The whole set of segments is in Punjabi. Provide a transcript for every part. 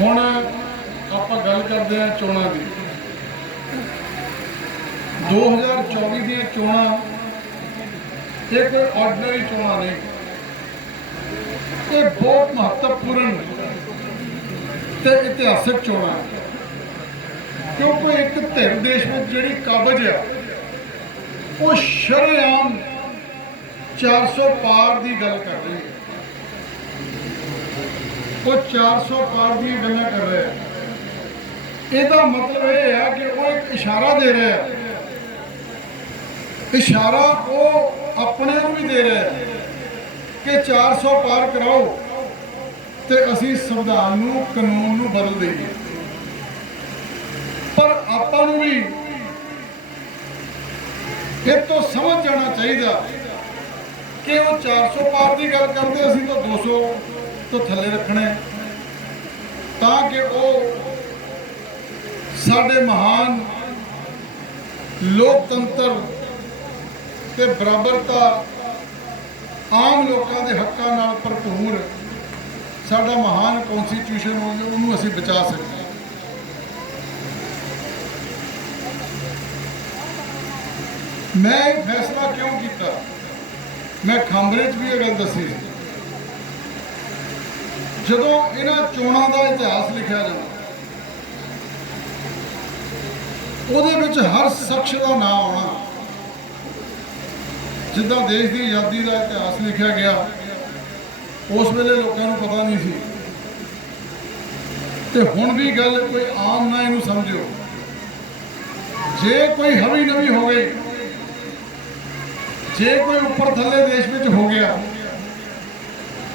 ਹੁਣ ਆਪਾਂ ਗੱਲ ਕਰਦੇ ਹਾਂ ਚੋਣਾਂ ਦੀ। 2024 ਦੀਆਂ ਚੋਣਾਂ ਇੱਕ ਕੋਈ ਆਰਡੀਨਰੀ ਚੋਣਾਂ ਨੇ। ਇਹ ਬਹੁਤ ਮਹੱਤਵਪੂਰਨ ਤੇ ਇਤਿਹਾਸਕ ਚੋਣਾਂ ਕਿਉਂਕਿ ਇੱਕ ਧਿਰ ਦੇਸ਼ ਵਿੱਚ ਜਿਹੜੀ ਕਾਬਜ ਆ, ਉਹ ਸ਼ਰੇਆਮ 400 ਪਾਰ ਦੀ ਗੱਲ ਕਰ ਰਹੀ ਹੈ। ਉਹ 400 ਪਾਰ ਦੀ ਗੱਲਾਂ ਕਰ ਰਿਹਾ ਹੈ। ਇਹਦਾ ਮਤਲਬ ਇਹ ਹੈ ਕਿ ਉਹ ਇੱਕ ਇਸ਼ਾਰਾ ਦੇ ਰਿਹਾ ਹੈ। ਇਸ਼ਾਰਾ ਉਹ ਆਪਣੇ ਨੂੰ ਵੀ ਦੇ ਰਿਹਾ ਹੈ ਕਿ 400 ਪਾਰ ਕਰਾਓ ਤੇ ਅਸੀਂ ਸੰਵਿਧਾਨ ਨੂੰ, ਕਾਨੂੰਨ ਨੂੰ ਬਦਲ ਦੇਈਏ। ਪਰ ਆਪਾਂ ਨੂੰ ਵੀ ਇਹ ਤੋਂ ਸਮਝ ਜਾਣਾ ਚਾਹੀਦਾ ਕਿ ਉਹ 400 ਪਾਰ ਦੀ ਗੱਲ ਕਰਦੇ, ਅਸੀਂ ਤਾਂ 200 ਤੋਂ ਥੱਲੇ ਰੱਖਣਾ ਤਾਂ ਕਿ ਉਹ ਸਾਡੇ ਮਹਾਨ ਲੋਕਤੰਤਰ ਤੇ ਬਰਾਬਰਤਾ ਆਮ ਲੋਕਾਂ ਦੇ ਹੱਕਾਂ ਨਾਲ ਭਰਪੂਰ ਸਾਡਾ ਮਹਾਨ ਕਨਸਟੀਟਿਊਸ਼ਨ ਉਹਨੂੰ ਅਸੀਂ ਬਚਾ ਸਕੀਏ ਮੈਂ ਫੈਸਲਾ ਕਿਉਂ ਕੀਤਾ? ਮੈਂ ਖਾਂਬਰੇ 'ਚ ਵੀ ਇਹ ਗੱਲ ਦੱਸੀ ਸੀ। ਜਦੋਂ ਇਹਨਾਂ ਚੋਣਾਂ ਦਾ ਇਤਿਹਾਸ ਲਿਖਿਆ ਜਾਣਾ ਉਹਦੇ ਵਿੱਚ ਹਰ ਸ਼ਖਸ ਦਾ ਨਾਮ ਆਉਣਾ, ਜਿੱਦਾਂ ਦੇਸ਼ ਦੀ ਆਜ਼ਾਦੀ ਦਾ ਇਤਿਹਾਸ ਲਿਖਿਆ ਗਿਆ, ਉਸ ਵੇਲੇ ਲੋਕਾਂ ਨੂੰ ਪਤਾ ਨਹੀਂ ਸੀ। ਤੇ ਹੁਣ ਵੀ ਗੱਲ ਕੋਈ ਆਮ ਨਾ ਇਹਨੂੰ ਸਮਝਿਓ। ਜੇ ਕੋਈ ਹਵੀ ਨਵੀ ਹੋ ਗਈ, ਜੇ ਕੋਈ ਉੱਪਰ ਥੱਲੇ ਦੇਸ਼ ਵਿੱਚ ਹੋ ਗਿਆ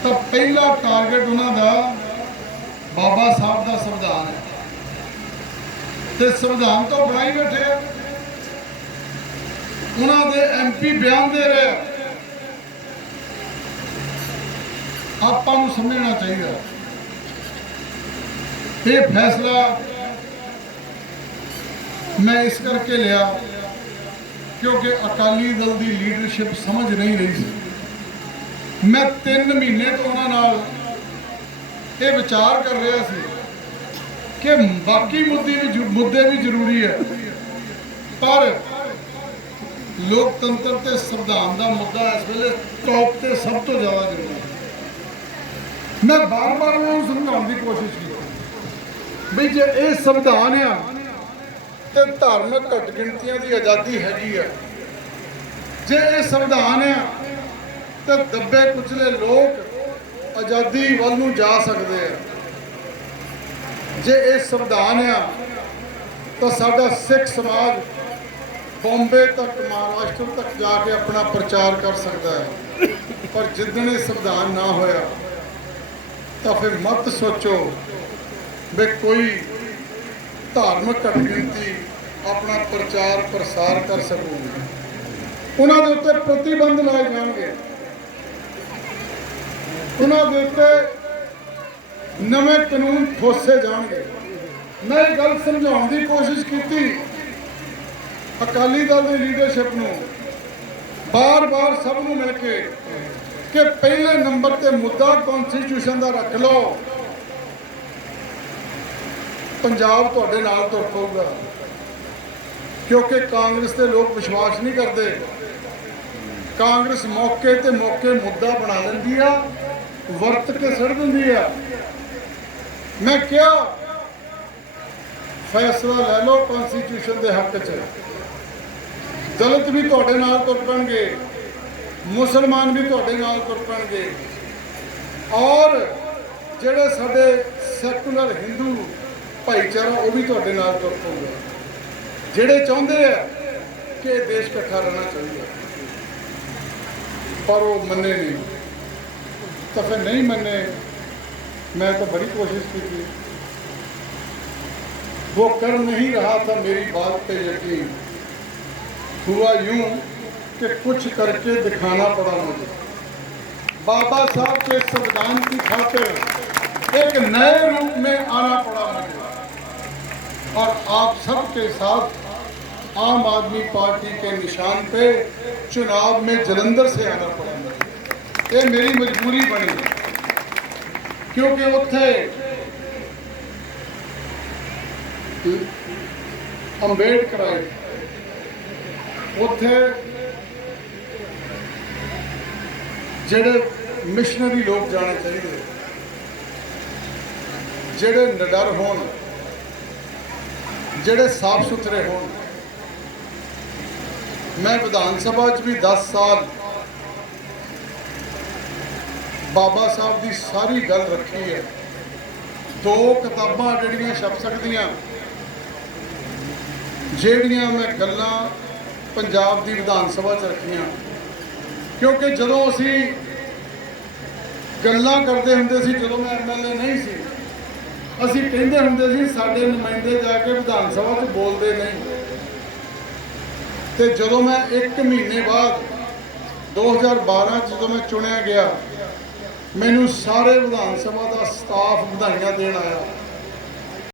ਤਾਂ ਪਹਿਲਾ ਟਾਰਗੇਟ ਉਹਨਾਂ ਦਾ ਬਾਬਾ ਸਾਹਿਬ ਦਾ ਸੰਵਿਧਾਨ ਹੈ। ਤੇ ਸੰਵਿਧਾਨ ਤੋਂ ਬਣਾਈ ਬੈਠੇ ਆ ਉਹਨਾਂ ਦੇ ਐਮਪੀ ਬਿਆਨ ਦੇ ਰਹੇ ਆਪਾਂ ਨੂੰ ਸਮਝਣਾ ਚਾਹੀਦਾ ਇਹ ਫੈਸਲਾ ਮੈਂ ਇਸ ਕਰਕੇ ਲਿਆ ਕਿਉਂਕਿ ਅਕਾਲੀ ਦਲ ਦੀ ਲੀਡਰਸ਼ਿਪ ਸਮਝ ਨਹੀਂ ਰਹੀ ਸੀ। ਮੈਂ 3 ਮਹੀਨੇ ਤੋਂ ਉਹਨਾਂ ਨਾਲ ਇਹ ਵਿਚਾਰ ਕਰ ਰਿਹਾ ਸੀ ਕਿ ਬਾਕੀ ਮੁੱਦੇ ਵੀ ਮੁੱਦੇ ਵੀ ਜ਼ਰੂਰੀ ਹੈ। ਪਰ ਲੋਕਤੰਤਰ ਤੇ ਸੰਵਿਧਾਨ ਦਾ ਮੁੱਦਾ ਇਸ ਵੇਲੇ ਟੌਪ ਤੇ ਸਭ ਤੋਂ ਜ਼ਿਆਦਾ ਜ਼ਰੂਰੀ ਹੈ। ਮੈਂ ਬਾਰ-ਬਾਰ ਉਹਨਾਂ ਨੂੰ ਸਮਝਾਉਣ ਦੀ ਕੋਸ਼ਿਸ਼ ਕੀਤੀ। ਵੀ ਜੇ ਇਹ ਸੰਵਿਧਾਨ ਆ ਤੇ ਧਾਰਮਿਕ ਘੱਟ ਗਿਣਤੀਆਂ ਦੀ ਆਜ਼ਾਦੀ ਹੈਗੀ ਆ। ਜੇ ਇਹ ਸੰਵਿਧਾਨ ਆ ਤੇ ਦੱਬੇ ਕੁਚਲੇ ਲੋਕ ਆਜ਼ਾਦੀ ਵੱਲ ਨੂੰ ਜਾ ਸਕਦੇ ਆ। ਜੇ ਇਹ ਸੰਵਿਧਾਨ ਆ, ਤਾਂ ਸਾਡਾ ਸਿੱਖ ਸਮਾਜ ਬੰਬੇ ਤੱਕ, ਮਹਾਰਾਸ਼ਟਰ ਤੱਕ ਜਾ ਕੇ ਆਪਣਾ ਪ੍ਰਚਾਰ ਕਰ ਸਕਦਾ ਹੈ। ਪਰ ਜਿੱਦਣ ਇਹ ਸੰਵਿਧਾਨ ਨਾ ਹੋਇਆ, ਤਾਂ ਫਿਰ ਮਤ ਸੋਚੋ ਵੀ ਕੋਈ ਧਾਰਮਿਕ ਘੱਟ ਗਿਣਤੀ ਆਪਣਾ ਪ੍ਰਚਾਰ ਪ੍ਰਸਾਰ ਕਰ ਸਕੂਗੀ। ਉਹਨਾਂ ਦੇ ਉੱਤੇ ਪ੍ਰਤੀਬੰਧ ਲਾਏ ਜਾਣਗੇ। ਉਹਨਾਂ ਦੇ ਉੱਤੇ ਨਵੇਂ ਕਾਨੂੰਨ ਠੋਸੇ ਜਾਣਗੇ। ਮੈਂ ਇਹ ਗੱਲ ਸਮਝਾਉਣ ਦੀ ਕੋਸ਼ਿਸ਼ ਕੀਤੀ। ਅਕਾਲੀ ਦਲ ਦੀ ਲੀਡਰਸ਼ਿਪ ਨੂੰ ਬਾਰ-ਬਾਰ ਸਭ ਨੂੰ ਮਿਲ ਕੇ ਕਿ ਪਹਿਲੇ ਨੰਬਰ ਤੇ ਮੁੱਦਾ ਕਨਸਟੀਟਿਊਸ਼ਨ ਦਾ ਰੱਖ ਲਓ। ਪੰਜਾਬ ਤੁਹਾਡੇ ਨਾਲ ਤੁਰ ਪਊਗਾ। ਕਿਉਂਕਿ ਕਾਂਗਰਸ ਦੇ ਲੋਕ ਵਿਸ਼ਵਾਸ ਨਹੀਂ ਕਰਦੇ। ਕਾਂਗਰਸ ਮੌਕੇ ਤੇ ਮੌਕੇ ਮੁੱਦਾ ਬਣਾ ਲੈਂਦੀ ਆ। ਵਰਤ ਕੇ ਸੜ ਦਿੰਦੀ ਆ। ਮੈਂ ਕਿਹਾ, ਫੈਸਲਾ ਲੈ ਲਓ ਕਨਸਟੀਟਿਊਸ਼ਨ ਦੇ ਹੱਕ 'ਚ। ਦਲਿਤ ਵੀ ਤੁਹਾਡੇ ਨਾਲ ਤੁਰ ਪੈਣਗੇ, ਮੁਸਲਮਾਨ ਵੀ ਤੁਹਾਡੇ ਨਾਲ ਤੁਰ ਪੈਣਗੇ। ਔਰ ਜਿਹੜੇ ਸਾਡੇ ਸੈਕੂਲਰ ਹਿੰਦੂ ਭਾਈਚਾਰਾ, ਉਹ ਵੀ ਤੁਹਾਡੇ ਨਾਲ ਤੁਰ ਪਊਗਾ ਜਿਹੜੇ ਚਾਹੁੰਦੇ ਆ ਕਿ ਦੇਸ਼ ਇਕੱਠਾ ਰਹਿਣਾ ਚਾਹੀਦਾ। ਪਰ ਉਹ ਮੰਨੇ ਨਹੀਂ। तो फिर नहीं मैंने, मैं तो बड़ी कोशिश की थी। वो कर नहीं रहा था मेरी बात पे यकीन। हुआ यूँ कि कुछ करके दिखाना पड़ा मुझे। बाबा साहब के संविधान की खातिर एक नए रूप में आना पड़ा मुझे। और आप सबके साथ आम आदमी पार्टी के निशान पे चुनाव में जलंधर से आना पड़ा। ਇਹ ਮੇਰੀ ਮਜਬੂਰੀ ਬਣੀ। ਕਿਉਂਕਿ ਉੱਥੇ ਅੰਬੇਡਕਰ ਆਏ। ਉੱਥੇ ਜਿਹੜੇ ਮਿਸ਼ਨਰੀ ਲੋਕ ਜਾਣਾ ਚਾਹੀਦੇ ਜਿਹੜੇ ਨਡਰ ਹੋਣ, ਜਿਹੜੇ ਸਾਫ਼ ਸੁਥਰੇ ਹੋਣ। ਮੈਂ ਵਿਧਾਨ ਸਭਾ 'ਚ ਵੀ 10 ਸਾਲ ਬਾਬਾ ਸਾਹਿਬ ਦੀ ਸਾਰੀ ਗੱਲ ਰੱਖੀ ਹੈ। ਦੋ ਕਿਤਾਬਾਂ ਜਿਹੜੀਆਂ ਛਪ ਸਕਦੀਆਂ, ਜਿਹੜੀਆਂ ਮੈਂ ਗੱਲਾਂ ਪੰਜਾਬ ਦੀ ਵਿਧਾਨ ਸਭਾ 'ਚ ਰੱਖੀਆਂ। ਕਿਉਂਕਿ ਜਦੋਂ ਅਸੀਂ ਗੱਲਾਂ ਕਰਦੇ ਹੁੰਦੇ ਸੀ, ਜਦੋਂ ਮੈਂ ਐਮਐਲਏ ਨਹੀਂ ਸੀ, ਅਸੀਂ ਕਹਿੰਦੇ ਹੁੰਦੇ ਸੀ, ਸਾਡੇ ਨੁਮਾਇੰਦੇ ਜਾ ਕੇ ਵਿਧਾਨ ਸਭਾ 'ਚ ਬੋਲਦੇ ਨਹੀਂ। ਤੇ ਜਦੋਂ ਮੈਂ 1 ਮਹੀਨੇ ਬਾਅਦ 2012 'ਚ ਜਦੋਂ ਮੈਂ ਚੁਣਿਆ ਗਿਆ ਮੈਨੂੰ ਸਾਰੇ ਵਿਧਾਨ ਸਭਾ ਦਾ ਸਟਾਫ ਵਧਾਈਆਂ ਦੇਣ ਆਇਆ।